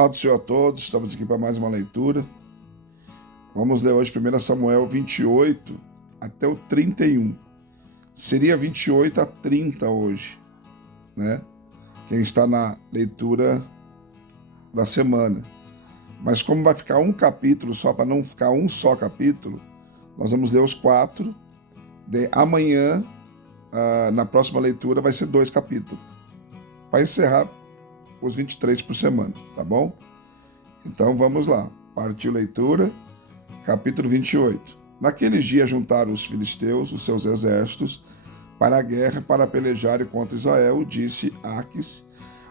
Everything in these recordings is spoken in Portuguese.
Paz do Senhor a todos, estamos aqui para mais uma leitura. Vamos ler hoje 1 Samuel 28 até o 31. Seria 28 a 30 hoje, né? Quem está na leitura da semana. Mas como vai ficar um capítulo só, para não ficar um só capítulo, nós vamos ler os 4. De amanhã, na próxima leitura, vai ser 2 capítulos. Para encerrar os 23 por semana, tá bom? Então vamos lá. Partiu leitura, capítulo 28. Naqueles dias juntaram os filisteus, os seus exércitos, para a guerra, para pelejarem contra Israel. Disse Aques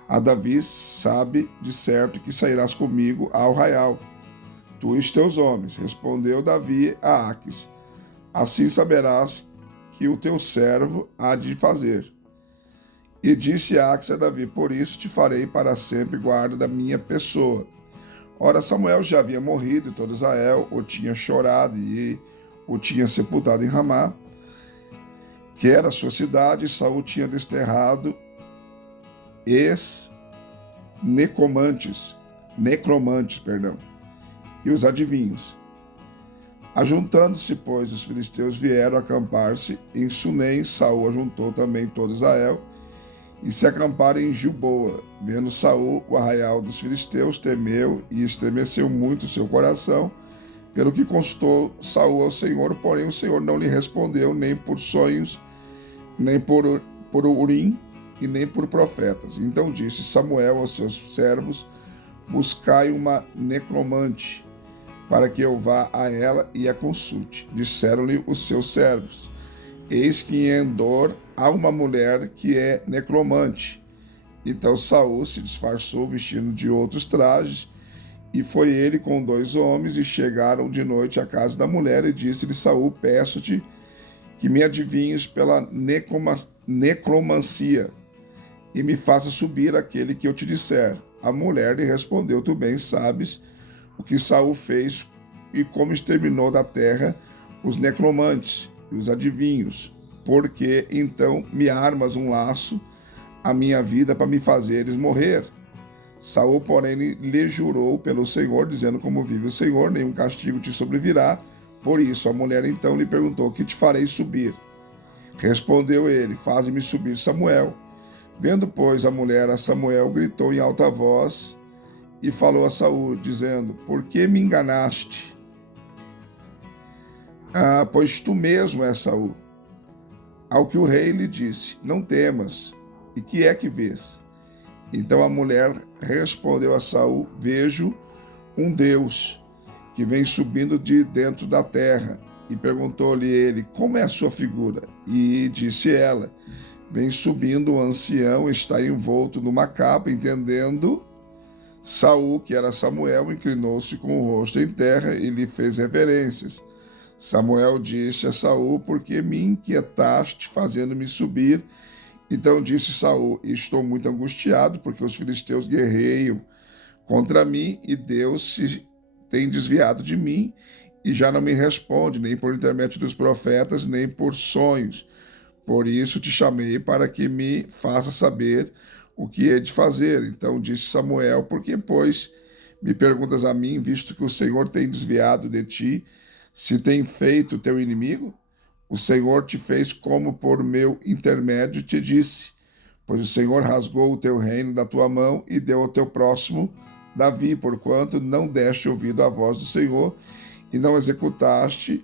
a Davi: sabe de certo que sairás comigo ao arraial, tu e os teus homens. Respondeu Davi a Aques: assim saberás que o teu servo há de fazer. E disse Aques a Davi: por isso te farei para sempre guarda da minha pessoa. Ora, Samuel já havia morrido e todo Israel o tinha chorado e o tinha sepultado em Ramá, que era a sua cidade, e Saul tinha desterrado necromantes, e os adivinhos. Ajuntando-se, pois, os filisteus vieram acampar-se em Sunem. Saul ajuntou também todo Israel e se acamparam em Gilboa. Vendo Saul o arraial dos filisteus, temeu e estremeceu muito o seu coração, pelo que consultou Saul ao Senhor, porém o Senhor não lhe respondeu, nem por sonhos, nem por Urim, e nem por profetas. Então disse Samuel aos seus servos: buscai uma necromante, para que eu vá a ela e a consulte. Disseram-lhe os seus servos: eis que em Endor há uma mulher que é necromante. Então Saul se disfarçou vestindo de outros trajes, e foi ele com 2 homens, e chegaram de noite à casa da mulher, e disse-lhe Saul: peço-te que me adivinhes pela necromancia, e me faça subir aquele que eu te disser. A mulher lhe respondeu: tu bem sabes o que Saul fez e como exterminou da terra os necromantes e os adivinhos. Porque então me armas um laço à minha vida para me fazeres morrer? Saul, porém, lhe jurou pelo Senhor, dizendo: como vive o Senhor, nenhum castigo te sobrevirá. Por isso a mulher então lhe perguntou: que te farei subir? Respondeu ele: faze-me subir Samuel. Vendo, pois, a mulher a Samuel, gritou em alta voz e falou a Saul, dizendo: por que me enganaste? Pois tu mesmo és Saul. Ao que o rei lhe disse: não temas, e que é que vês? Então a mulher respondeu a Saul: vejo um Deus que vem subindo de dentro da terra. E perguntou-lhe ele: como é a sua figura? E disse ela: vem subindo um ancião, está envolto numa capa. Entendendo Saul que era Samuel, inclinou-se com o rosto em terra e lhe fez reverências. Samuel disse a Saul: por que me inquietaste, fazendo-me subir? Então disse Saul: estou muito angustiado, porque os filisteus guerreiam contra mim, e Deus se tem desviado de mim, e já não me responde, nem por intermédio dos profetas, nem por sonhos. Por isso te chamei, para que me faça saber o que hei de fazer. Então disse Samuel: por que, pois, me perguntas a mim, visto que o Senhor tem desviado de ti, se tem feito teu inimigo? O Senhor te fez como por meu intermédio te disse, pois o Senhor rasgou o teu reino da tua mão e deu ao teu próximo Davi, porquanto não deste ouvido à voz do Senhor, e não executaste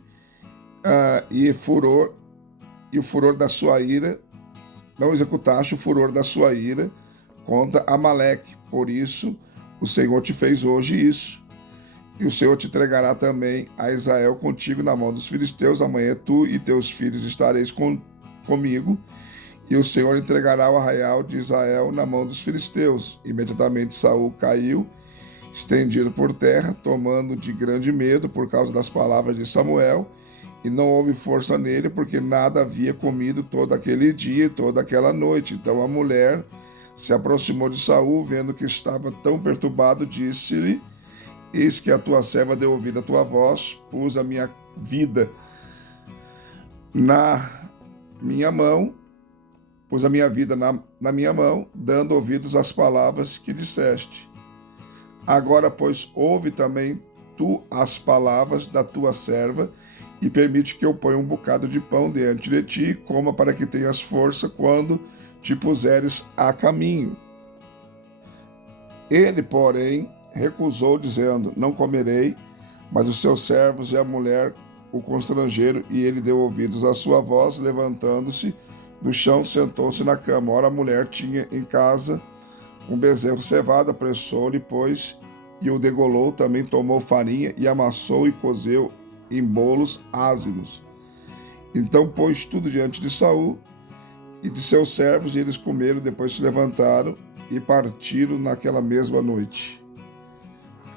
o furor da sua ira, não executaste o furor da sua ira contra Amaleque. Por isso o Senhor te fez hoje isso. E o Senhor te entregará também a Israel contigo na mão dos filisteus. Amanhã tu e teus filhos estareis comigo, e o Senhor entregará o arraial de Israel na mão dos filisteus. Imediatamente Saul caiu, estendido por terra, tomando de grande medo por causa das palavras de Samuel, e não houve força nele, porque nada havia comido todo aquele dia e toda aquela noite. Então a mulher se aproximou de Saul, vendo que estava tão perturbado, disse-lhe: eis que a tua serva deu ouvido à tua voz, pus a minha vida na minha mão, na minha mão, dando ouvidos às palavras que disseste. Agora, pois, ouve também tu as palavras da tua serva e permite que eu ponha um bocado de pão diante de ti e coma para que tenhas força quando te puseres a caminho. Ele, porém, recusou, dizendo: Não comerei. Mas os seus servos e a mulher o constrangeram, e ele deu ouvidos à sua voz, levantando-se do chão, sentou-se na cama. Ora, a mulher tinha em casa um bezerro cevado, apressou-lhe, pois, e o degolou, também tomou farinha e amassou e cozeu em bolos ázimos. Então pôs tudo diante de Saul e de seus servos, e eles comeram, depois se levantaram e partiram naquela mesma noite.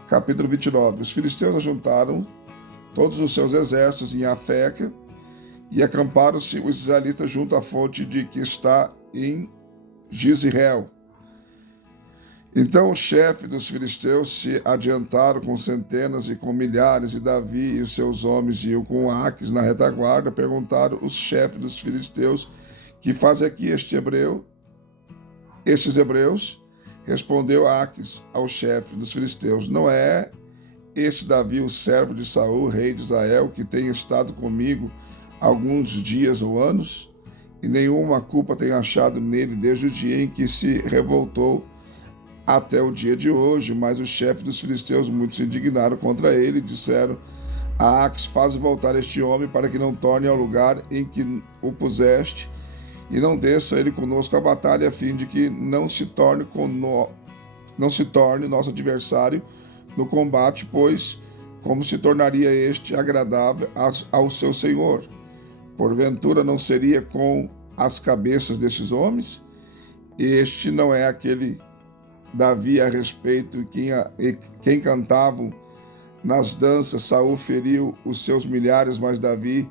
Capítulo 29. Os filisteus ajuntaram todos os seus exércitos em Afeca e acamparam-se os israelitas junto à fonte de que está em Jizreel. Então os chefes dos filisteus se adiantaram com centenas e com milhares, e Davi e os seus homens iam com Aques na retaguarda. Perguntaram os chefes dos filisteus: Que faz aqui estes hebreus? Respondeu Aques ao chefe dos filisteus: Não é este Davi, o servo de Saul, rei de Israel, que tem estado comigo alguns dias ou anos? E nenhuma culpa tenho achado nele desde o dia em que se revoltou até o dia de hoje. Mas os chefes dos filisteus muito se indignaram contra ele e disseram a Aques: Faze voltar este homem para que não torne ao lugar em que o puseste, e não desça ele conosco à batalha, a fim de que não se torne nosso adversário no combate, pois como se tornaria este agradável ao seu senhor? Porventura não seria com as cabeças destes homens? Este não é aquele Davi a respeito quem cantavam nas danças. Saul feriu os seus milhares, mas Davi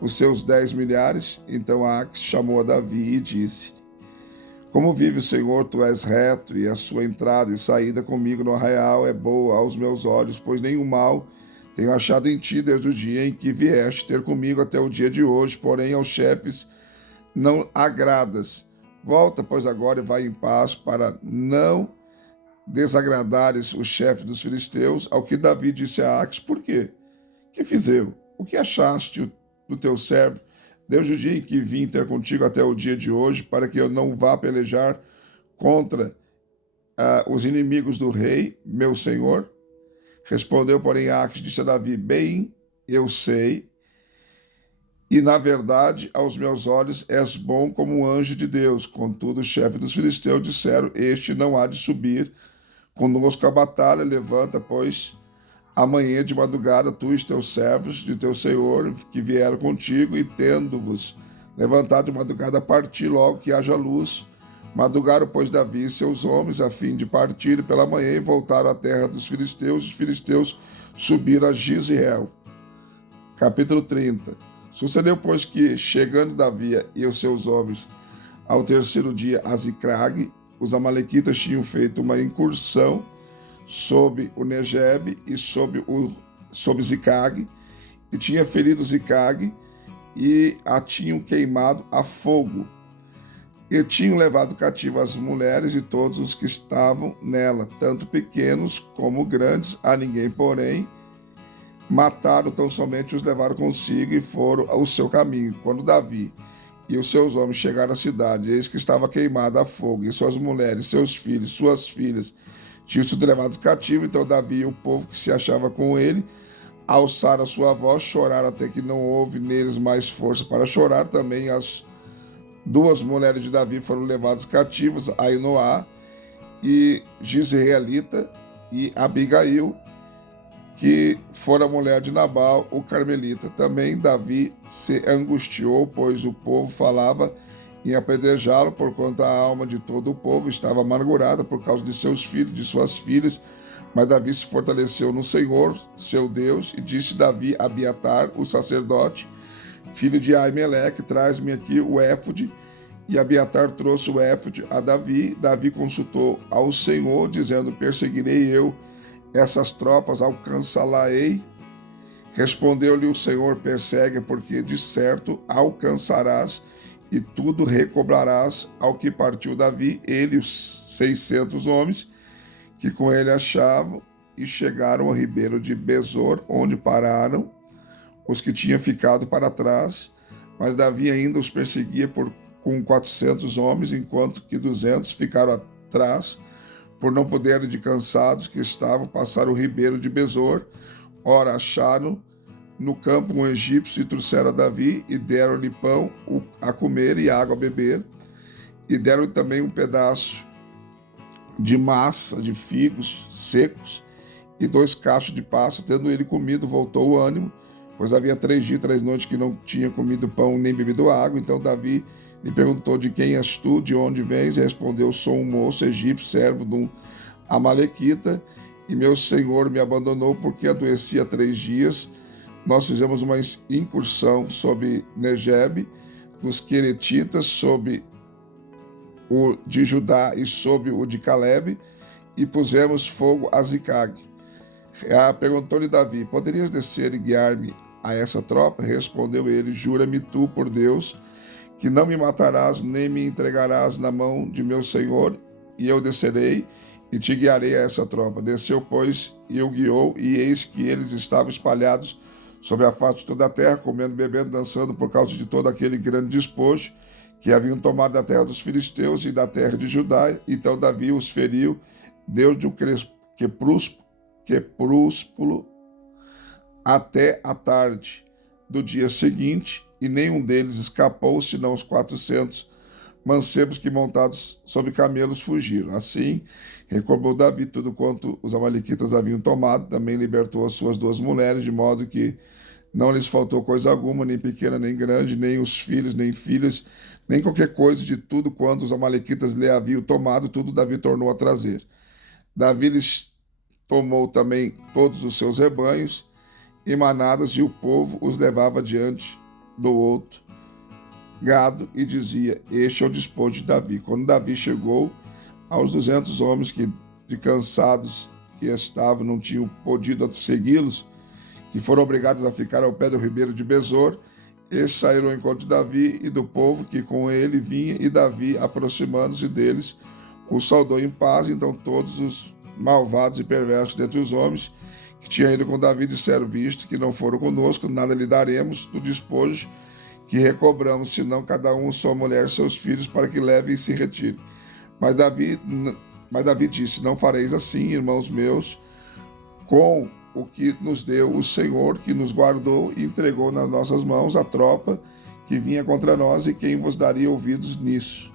os seus 10 milhares. Então Aques chamou a Davi e disse: Como vive o Senhor, tu és reto, e a sua entrada e saída comigo no arraial é boa aos meus olhos, pois nenhum mal tenho achado em ti desde o dia em que vieste ter comigo até o dia de hoje. Porém aos chefes não agradas. Volta, pois, agora e vai em paz, para não desagradares o chefe dos filisteus. Ao que Davi disse a Aques: Por quê? Que fiz eu? O que achaste do teu servo desde o dia em que vim ter contigo até o dia de hoje, para que eu não vá pelejar contra os inimigos do rei, meu senhor? Respondeu, porém, Aques, disse a Davi: Bem, eu sei, e na verdade, aos meus olhos, és bom como um anjo de Deus. Contudo, os chefes dos filisteus disseram: Este não há de subir conosco à batalha. Levanta, pois, amanhã de madrugada, tu e os teus servos de teu senhor que vieram contigo, e tendo-vos levantado de madrugada, partir logo que haja luz. Madrugaram, pois, Davi e seus homens, a fim de partir pela manhã, e voltaram à terra dos filisteus. Os filisteus subiram a Jizreel. Capítulo 30. Sucedeu, pois, que, chegando Davi e os seus homens ao terceiro dia a Ziclag, os amalequitas tinham feito uma incursão sob o Negeb e sob Ziclag, e tinha ferido Ziclag e a tinham queimado a fogo. E tinham levado cativo as mulheres e todos os que estavam nela, tanto pequenos como grandes. A ninguém, porém, mataram, tão somente os levaram consigo e foram ao seu caminho. Quando Davi e os seus homens chegaram à cidade, eis que estava queimada a fogo, e suas mulheres, seus filhos, suas filhas tinham sido levados cativos. Então Davi e o povo que se achava com ele alçaram a sua voz, choraram até que não houve neles mais força para chorar. Também as duas mulheres de Davi foram levadas cativas, Ainoá e Jizreelita, e Abigail, que fora a mulher de Nabal, o carmelita. Também Davi se angustiou, pois o povo falava em apedrejá-lo, porquanto a alma de todo o povo estava amargurada por causa de seus filhos, de suas filhas. Mas Davi se fortaleceu no Senhor, seu Deus, e disse Davi a Abiatar, o sacerdote, filho de Aimeleque: Traz-me aqui o éfode. E Abiatar trouxe o éfode a Davi. Davi consultou ao Senhor, dizendo: Perseguirei eu essas tropas, alcançá-la-ei? Respondeu-lhe o Senhor: Persegue, porque de certo alcançarás, e tudo recobrarás. Ao que partiu Davi, ele e os 600 homens que com ele achavam, e chegaram ao ribeiro de Besor, onde pararam os que tinham ficado para trás, mas Davi ainda os perseguia com 400 homens, enquanto que 200 ficaram atrás, por não poderem, de cansados que estavam, passar o ribeiro de Besor. Ora, acharam no campo um egípcio e trouxeram a Davi, e deram-lhe pão a comer e água a beber, e deram-lhe também um pedaço de massa de figos secos e 2 cachos de passa. Tendo ele comido, voltou o ânimo, pois havia 3 dias e 3 noites que não tinha comido pão nem bebido água. Então Davi lhe perguntou: de quem és tu, de onde vens? E respondeu: sou um moço egípcio, servo de um amalequita, e meu senhor me abandonou porque adoeci há 3 dias. Nós fizemos uma incursão sobre Negebe, dos Queretitas, sobre o de Judá e sobre o de Calebe, e pusemos fogo a Ziclag. Perguntou-lhe Davi: poderias descer e guiar-me a essa tropa? Respondeu ele: jura-me tu por Deus que não me matarás, nem me entregarás na mão de meu senhor, e eu descerei e te guiarei a essa tropa. Desceu, pois, e o guiou, e eis que eles estavam espalhados sobre a face de toda a terra, comendo, bebendo, dançando, por causa de todo aquele grande despojo que haviam tomado da terra dos filisteus e da terra de Judá. Então Davi os feriu, deu-lhe um crepúsculo até a tarde do dia seguinte, e nenhum deles escapou, senão os 400 mancebos que, montados sobre camelos, fugiram. Assim, recobrou Davi tudo quanto os amalequitas haviam tomado, também libertou as suas 2 mulheres, de modo que não lhes faltou coisa alguma, nem pequena nem grande, nem os filhos, nem filhas, nem qualquer coisa de tudo quanto os amalequitas lhe haviam tomado, tudo Davi tornou a trazer. Davi lhes tomou também todos os seus rebanhos e manadas, e o povo os levava diante do outro gado, e dizia: este é o despojo de Davi. Quando Davi chegou aos 200 homens que, de cansados que estavam, não tinham podido segui-los, que foram obrigados a ficar ao pé do ribeiro de Besor, eles saíram ao encontro de Davi e do povo que com ele vinha, e Davi, aproximando-se deles, os saudou em paz. Então todos os malvados e perversos dentre os homens que tinham ido com Davi disseram: visto que não foram conosco, nada lhe daremos do despojo que recobramos, senão cada um sua mulher e seus filhos, para que leve e se retire. Mas Davi disse: não fareis assim, irmãos meus, com o que nos deu o Senhor, que nos guardou e entregou nas nossas mãos a tropa que vinha contra nós, e quem vos daria ouvidos nisso?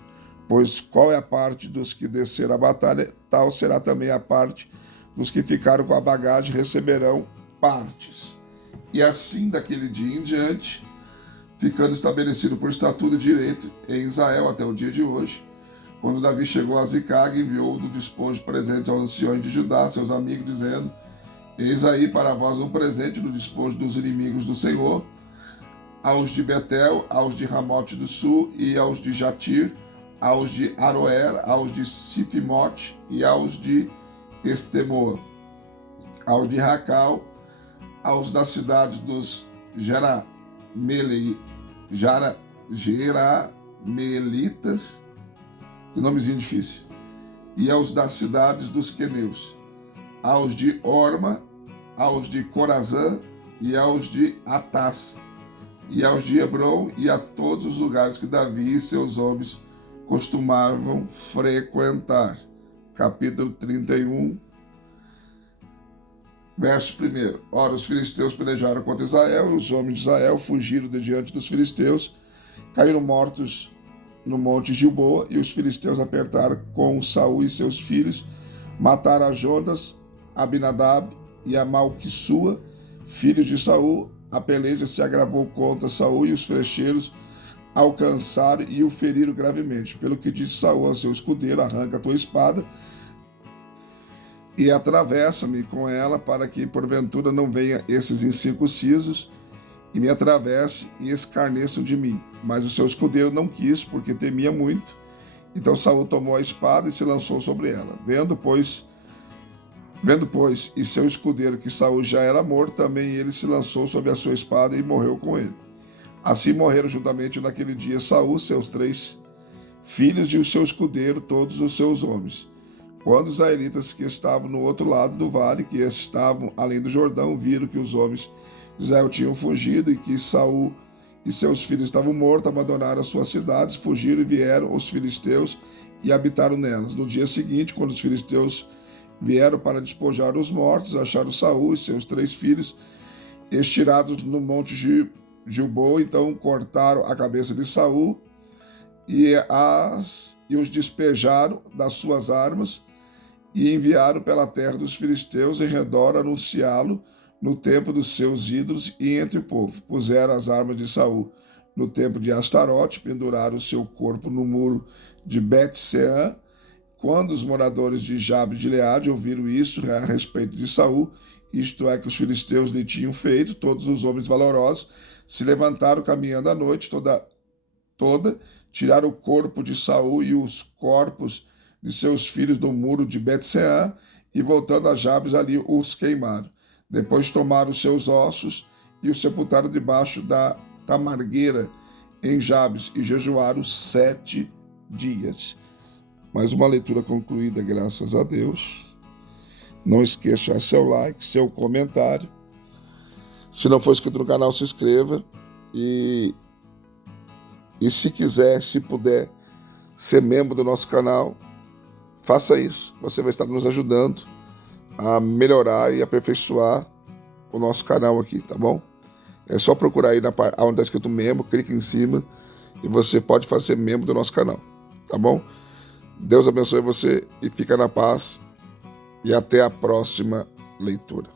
Pois qual é a parte dos que desceram a batalha, tal será também a parte dos que ficaram com a bagagem, receberão partes. E assim, daquele dia em diante, ficando estabelecido por estatuto e direito em Israel até o dia de hoje, quando Davi chegou a Ziclag, enviou do despojo presente aos anciões de Judá, seus amigos, dizendo: eis aí para vós um presente do despojo dos inimigos do Senhor, aos de Betel, aos de Ramote do Sul e aos de Jatir, aos de Aroer, aos de Sifimote e aos de Estemoa, aos de Racal, aos das cidades dos Jeramelitas, que nomezinho difícil, e aos das cidades dos queneus, aos de Orma, aos de Corazã e aos de Atás, e aos de Hebron, e a todos os lugares que Davi e seus homens costumavam frequentar. Capítulo 31, verso 1. Ora, os filisteus pelejaram contra Israel, e os homens de Israel fugiram de diante dos filisteus, caíram mortos no monte Gilboa, e os filisteus apertaram com Saul e seus filhos, mataram a Jonas, Abinadab e a Malquissua, filhos de Saul. A peleja se agravou contra Saul, e os flecheiros alcançaram e o feriram gravemente. Pelo que disse Saul ao seu escudeiro: arranca a tua espada e atravessa-me com ela, para que porventura não venha esses incircuncisos e me atravesse e escarneçam de mim. Mas o seu escudeiro não quis, porque temia muito. Então Saul tomou a espada e se lançou sobre ela. Vendo, pois, e seu escudeiro que Saul já era morto, também ele se lançou sobre a sua espada e morreu com ele. Assim morreram juntamente naquele dia Saul, seus 3 filhos e o seu escudeiro, todos os seus homens. Quando os israelitas que estavam no outro lado do vale, que estavam além do Jordão, viram que os homens de Israel tinham fugido e que Saul e seus filhos estavam mortos, abandonaram as suas cidades, fugiram e vieram os filisteus e habitaram nelas. No dia seguinte, quando os filisteus vieram para despojar os mortos, acharam Saul e seus 3 filhos estirados no monte Gilboa. Então cortaram a cabeça de Saul e os despejaram das suas armas e enviaram pela terra dos filisteus em redor anunciá-lo no templo dos seus ídolos e entre o povo. Puseram as armas de Saul no templo de Astarote, penduraram o seu corpo no muro de Bet-Sean. Quando os moradores de Jabes de Gileade ouviram isso a respeito de Saul, isto é, que os filisteus lhe tinham feito, todos os homens valorosos se levantaram caminhando à noite toda, tiraram o corpo de Saul e os corpos de seus filhos do muro de Bet-Sean e, voltando a Jabes, ali os queimaram. Depois tomaram os seus ossos e os sepultaram debaixo da tamargueira em Jabes e jejuaram 7 dias. Mais uma leitura concluída, graças a Deus. Não esqueça seu like, seu comentário. Se não for inscrito no canal, se inscreva. E se quiser, se puder, ser membro do nosso canal, faça isso. Você vai estar nos ajudando a melhorar e aperfeiçoar o nosso canal aqui, tá bom? É só procurar aí onde está escrito membro, clique em cima e você pode fazer membro do nosso canal, tá bom? Deus abençoe você e fica na paz e até a próxima leitura.